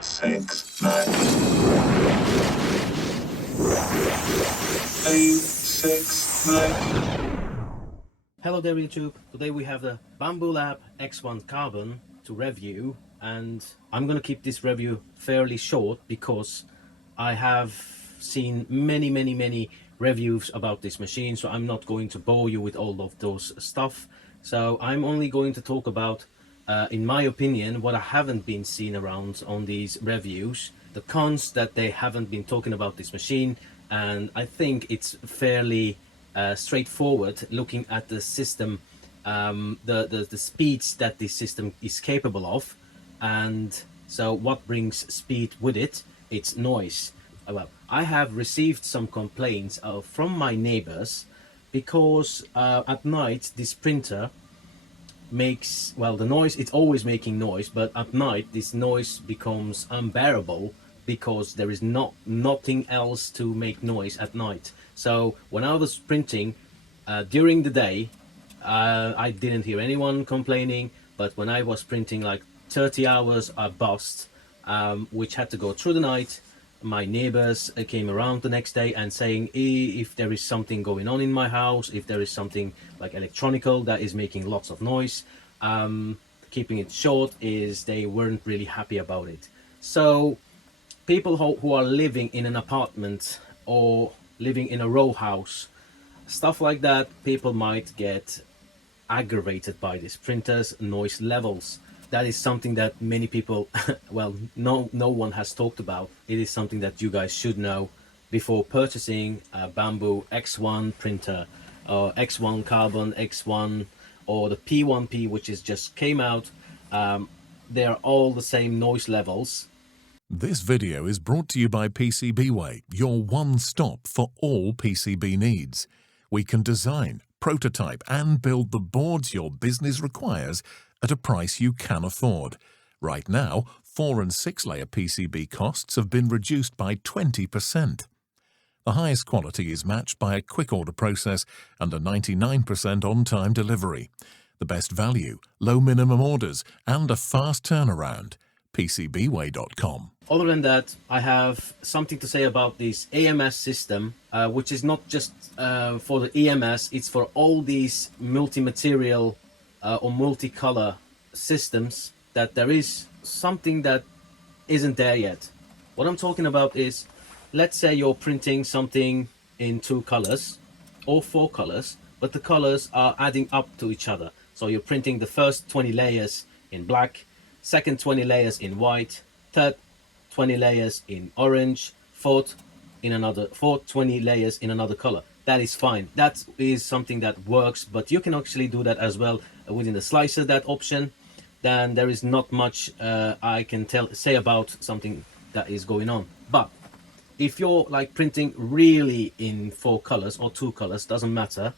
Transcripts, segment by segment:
6, 9. 8, 6, 9. Hello there YouTube, today we have the Bambu X1 Carbon to review, and I'm gonna keep this review fairly short because I have seen many reviews about this machine, so I'm not going to bore you with all of those stuff. So I'm only going to talk about, in my opinion, what I haven't been seen around on these reviews, the cons that they haven't been talking about this machine, and I think it's fairly straightforward looking at the system, the speeds that this system is capable of. And so what brings speed with it? It's noise. Well, I have received some complaints from my neighbors because at night this printer makes, well, the noise, it's always making noise, but at night this noise becomes unbearable because there is nothing else to make noise at night. So when I was printing during the day, I didn't hear anyone complaining, but when I was printing like 30 hours a bust, which had to go through the night, my neighbors came around the next day and saying if there is something going on in my house, if there is something like electronical that is making lots of noise. Keeping it short is they weren't really happy about it. So people who are living in an apartment or living in a row house, stuff like that, people might get aggravated by this printer's noise levels. That is something that many people, well, no one has talked about. It is something that you guys should know before purchasing a Bambu X1 printer, or X1 Carbon, X1, or the P1P, which is just came out. They are all the same noise levels. This video is brought to you by PCBWay, your one-stop for all PCB needs. We can design, prototype and build the boards your business requires at a price you can afford. Right now, 4 and 6 layer PCB costs have been reduced by 20%. The highest quality is matched by a quick order process and a 99% on-time delivery. The best value, low minimum orders and a fast turnaround. PCBWay.com. Other than that, I have something to say about this EMS system, which is not just for the EMS, it's for all these multi-material or multicolor systems, that there is something that isn't there yet. What I'm talking about is, let's say you're printing something in 2 colors or 4 colors, but the colors are adding up to each other. So you're printing the first 20 layers in black, second 20 layers in white, third 20 layers in orange, fourth 20 layers in another color. That is fine. That is something that works, but you can actually do that as well within the slicer, that option. Then there is not much I can say about something that is going on. But if you're like printing really in 4 colors or 2 colors, doesn't matter.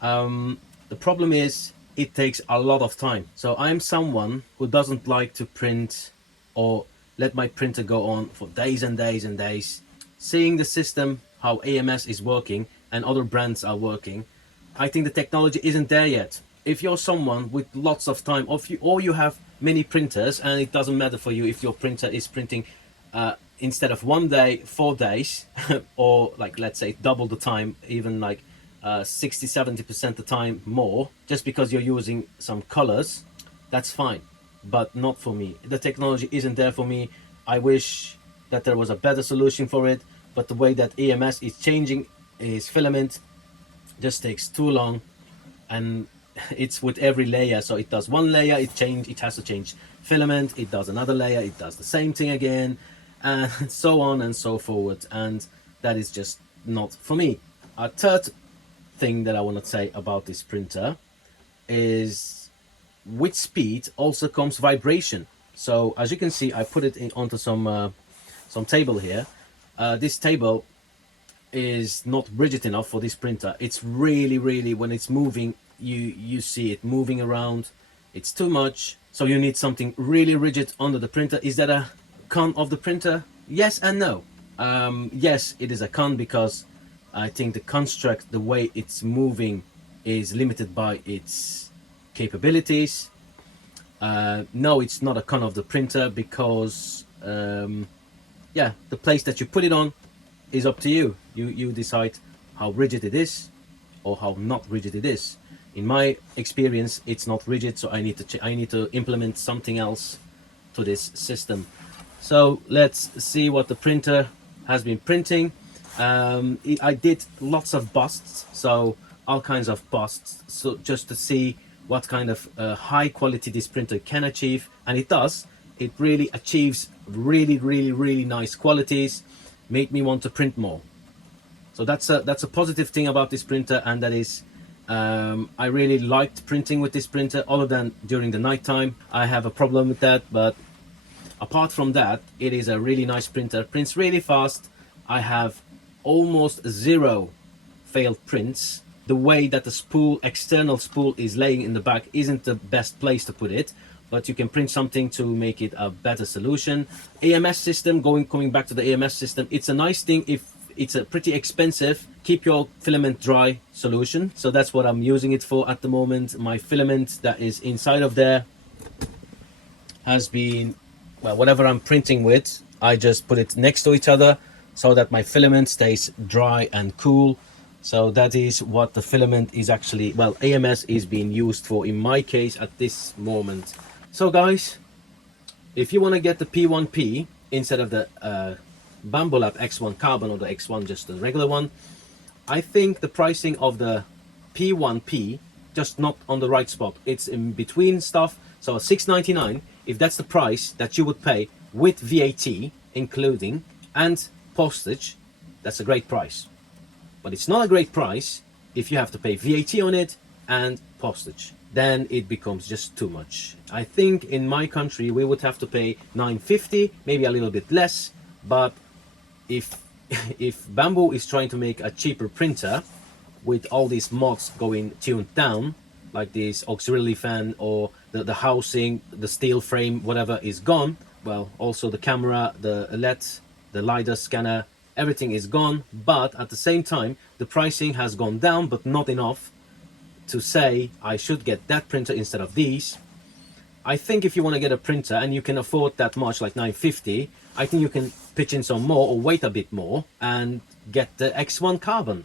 The problem is it takes a lot of time. So I'm someone who doesn't like to print or let my printer go on for days and days and days. Seeing the system, how EMS is working and other brands are working, I think the technology isn't there yet. If you're someone with lots of time, or you have many printers, and it doesn't matter for you if your printer is printing instead of 1 day, 4 days, or like let's say double the time, even like 60-70% the time more, just because you're using some colors, that's fine, but not for me. The technology isn't there for me. I wish that there was a better solution for it, but the way that EMS is changing his filament just takes too long, and it's with every layer. So it does 1 layer, it has to change filament, it does another layer, it does the same thing again, and so on and so forward, and that is just not for me. A third thing that I want to say about this printer is, with speed also comes vibration. So as you can see, I put it onto some table here. This table is not rigid enough for this printer. It's really, when it's moving, you see it moving around. It's too much. So you need something really rigid under the printer. Is that a con of the printer? Yes and no. Yes, it is a con because I think the construct, the way it's moving, is limited by its capabilities. No, it's not a con of the printer because yeah, the place that you put it on is up to you. You decide how rigid it is or how not rigid it is. In my experience, it's not rigid, so I need to implement something else to this system. So let's see what the printer has been printing. I did lots of busts, so all kinds of busts, so just to see what kind of high quality this printer can achieve, and it does. It really achieves really nice qualities, made me want to print more. So that's a positive thing about this printer, and that is I really liked printing with this printer, other than during the night time. I have a problem with that, but apart from that, it is a really nice printer. Prints really fast. I have almost zero failed prints. The way that the spool, external spool, is laying in the back isn't the best place to put it, but you can print something to make it a better solution. AMS system, coming back to the AMS system, it's a nice thing if it's a pretty expensive keep your filament dry solution. So that's what I'm using it for at the moment. My filament that is inside of there has been, well, whatever I'm printing with, I just put it next to each other so that my filament stays dry and cool. So that is what the filament is actually, well, AMS is being used for in my case at this moment. So guys, if you want to get the P1P instead of the Bambu X1 carbon, or the X1 just the regular one, I think the pricing of the P1P just not on the right spot. It's in between stuff. So $6.99, if that's the price that you would pay with VAT including and postage, that's a great price. But it's not a great price if you have to pay VAT on it and postage. Then it becomes just too much. I think in my country we would have to pay $9.50, maybe a little bit less. But if Bambu is trying to make a cheaper printer with all these mods going tuned down, like this auxiliary fan or the housing, the steel frame, whatever is gone, well, also the camera, the LED, the LiDAR scanner, everything is gone. But at the same time, the pricing has gone down, but not enough to say I should get that printer instead of these. I think if you want to get a printer and you can afford that much, like $9.50, I think you can pitch in some more or wait a bit more and get the X1 carbon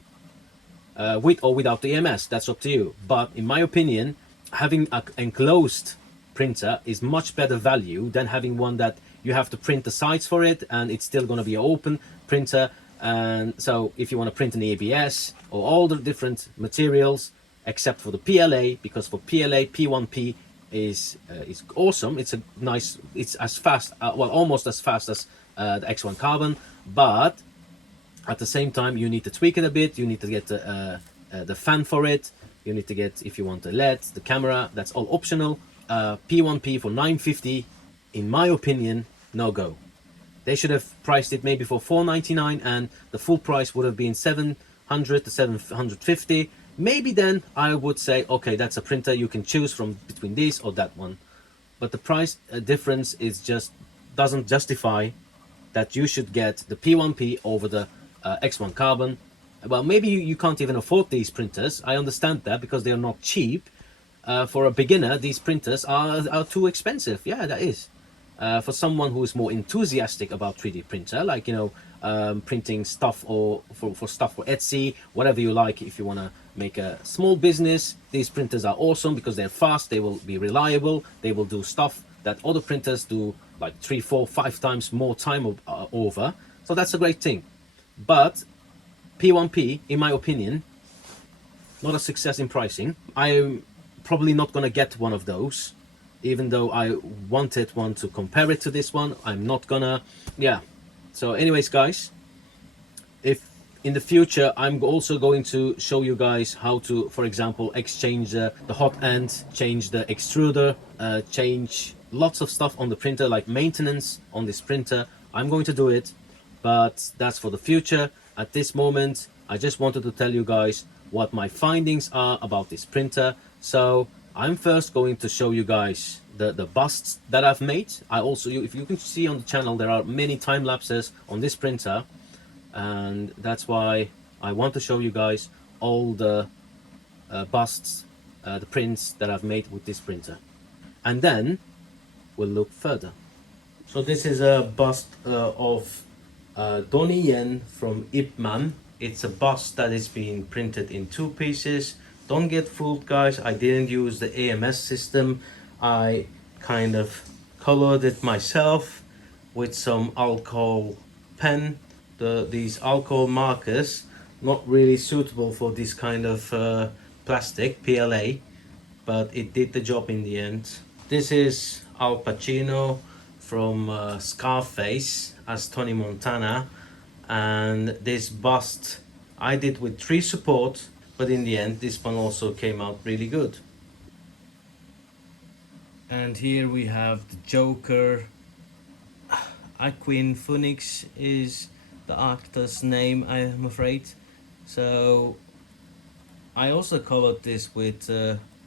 with or without the EMS. That's up to you. But in my opinion, having an enclosed printer is much better value than having one that you have to print the sides for it and it's still going to be an open printer. And so if you want to print an ABS or all the different materials except for the PLA, because for PLA, P1P is awesome. It's a nice, it's as fast, well, almost as fast as the X1 carbon, but at the same time you need to tweak it a bit. You need to get the fan for it. You need to get, if you want the LED, the camera, that's all optional. P1P for $9.50, in my opinion, no go. They should have priced it maybe for $4.99 and the full price would have been $700 to $750. Maybe then I would say, okay, that's a printer you can choose from between this or that one. But the price difference is just doesn't justify that you should get the P1P over the X1 carbon. Well, maybe you can't even afford these printers. I understand that because they're not cheap. For a beginner, these printers are too expensive. Yeah, that is. For someone who is more enthusiastic about 3D printer, like, you know, printing stuff or for stuff for Etsy, whatever you like, if you want to make a small business, these printers are awesome because they're fast, they will be reliable, they will do stuff that other printers do like 3, 4, 5 times more time over. So that's a great thing. But P1P, in my opinion, not a success in pricing. I'm probably not going to get one of those, even though I wanted one to compare it to this one. I'm not gonna, yeah. So anyways, guys, if in the future I'm also going to show you guys how to, for example, exchange the hot end, change the extruder, change lots of stuff on the printer, like maintenance on this printer. I'm going to do it, but that's for the future. At this moment, I just wanted to tell you guys what my findings are about this printer. So I'm first going to show you guys the busts that I've made. I also, if you can see on the channel, there are many time lapses on this printer, and that's why I want to show you guys all the busts, the prints that I've made with this printer. and then we'll look further. So this is a bust of Donnie Yen from Ip Man. It's a bust that is being printed in 2 pieces. Don't get fooled, guys. I didn't use the AMS system. I kind of colored it myself with some alcohol pen. These alcohol markers, not really suitable for this kind of plastic, PLA, but it did the job in the end. This is Al Pacino from Scarface as Tony Montana, and this bust I did with 3 support, but in the end this one also came out really good. And here we have the Joker. Joaquin Phoenix is the actor's name, I am afraid. So I also colored this with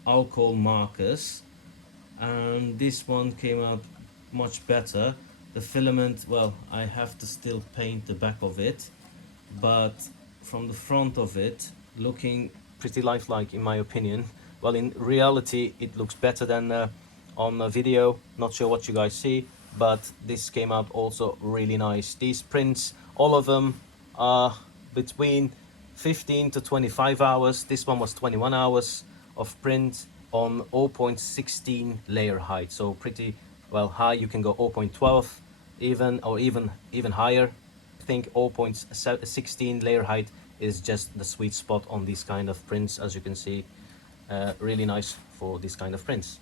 alcohol markers, and this one came out much better. The filament, well, I have to still paint the back of it, but from the front of it, looking pretty lifelike in my opinion. Well, in reality it looks better than on the video. Not sure what you guys see, but this came out also really nice. These prints, all of them are between 15 to 25 hours. This one was 21 hours of print on 0.16 layer height, so pretty well high. You can go 0.12 even, or even higher. I think 0.16 layer height is just the sweet spot on these kind of prints. As you can see, really nice for this kind of prints.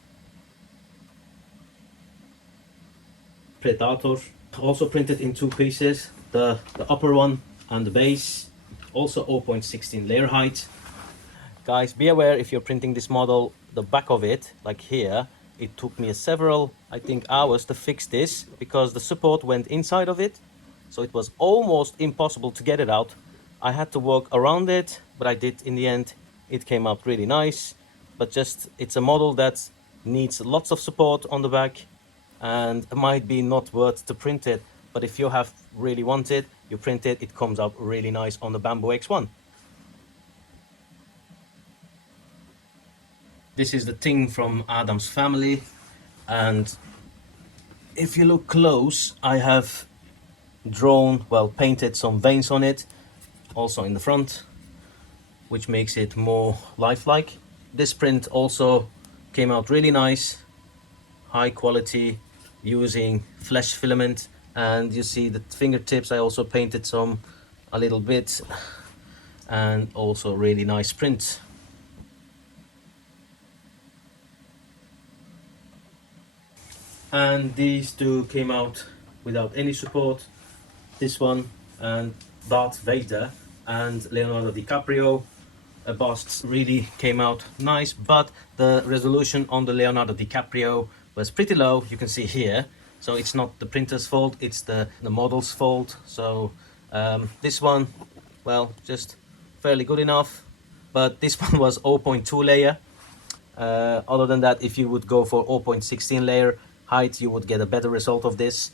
Predator, also printed in 2 pieces, the upper one and the base, also 0.16 layer height. Guys, be aware if you're printing this model, the back of it, like here, it took me several, I think, hours to fix this because the support went inside of it, so it was almost impossible to get it out. I had to work around it, but I did in the end. It came out really nice, but just it's a model that needs lots of support on the back, and it might be not worth to print it, but if you have really want it, you print it, it comes out really nice on the Bambu X1. This is the thing from Adam's Family, and if you look close, I have drawn, well, painted some veins on it, also in the front, which makes it more lifelike. This print also came out really nice, high quality, using flesh filament, and you see the fingertips, I also painted some a little bit, and also really nice print. And these 2 came out without any support. This one and Darth Vader and Leonardo DiCaprio busts really came out nice, but the resolution on the Leonardo DiCaprio was pretty low. You can see here, so it's not the printer's fault, it's the model's fault. So this one, well, just fairly good enough, but this one was 0.2 layer. Other than that, if you would go for 0.16 layer height, you would get a better result of this,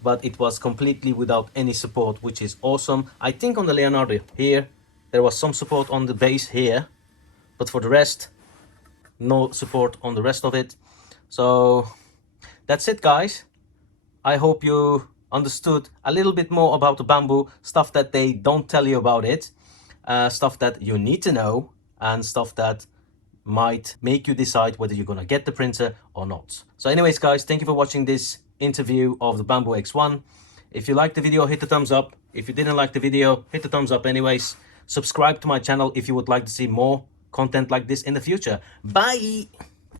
but it was completely without any support, which is awesome. I think on the Leonardo here there was some support on the base here, but for the rest, no support on the rest of it. So that's it, guys. I hope you understood a little bit more about the Bambu, stuff that they don't tell you about it, stuff that you need to know, and stuff that might make you decide whether you're gonna get the printer or not. So anyways, guys, thank you for watching this interview of the Bambu X1. If you liked the video, hit the thumbs up. If you didn't like the video, hit the thumbs up anyways. Subscribe to my channel if you would like to see more content like this in the future. Bye!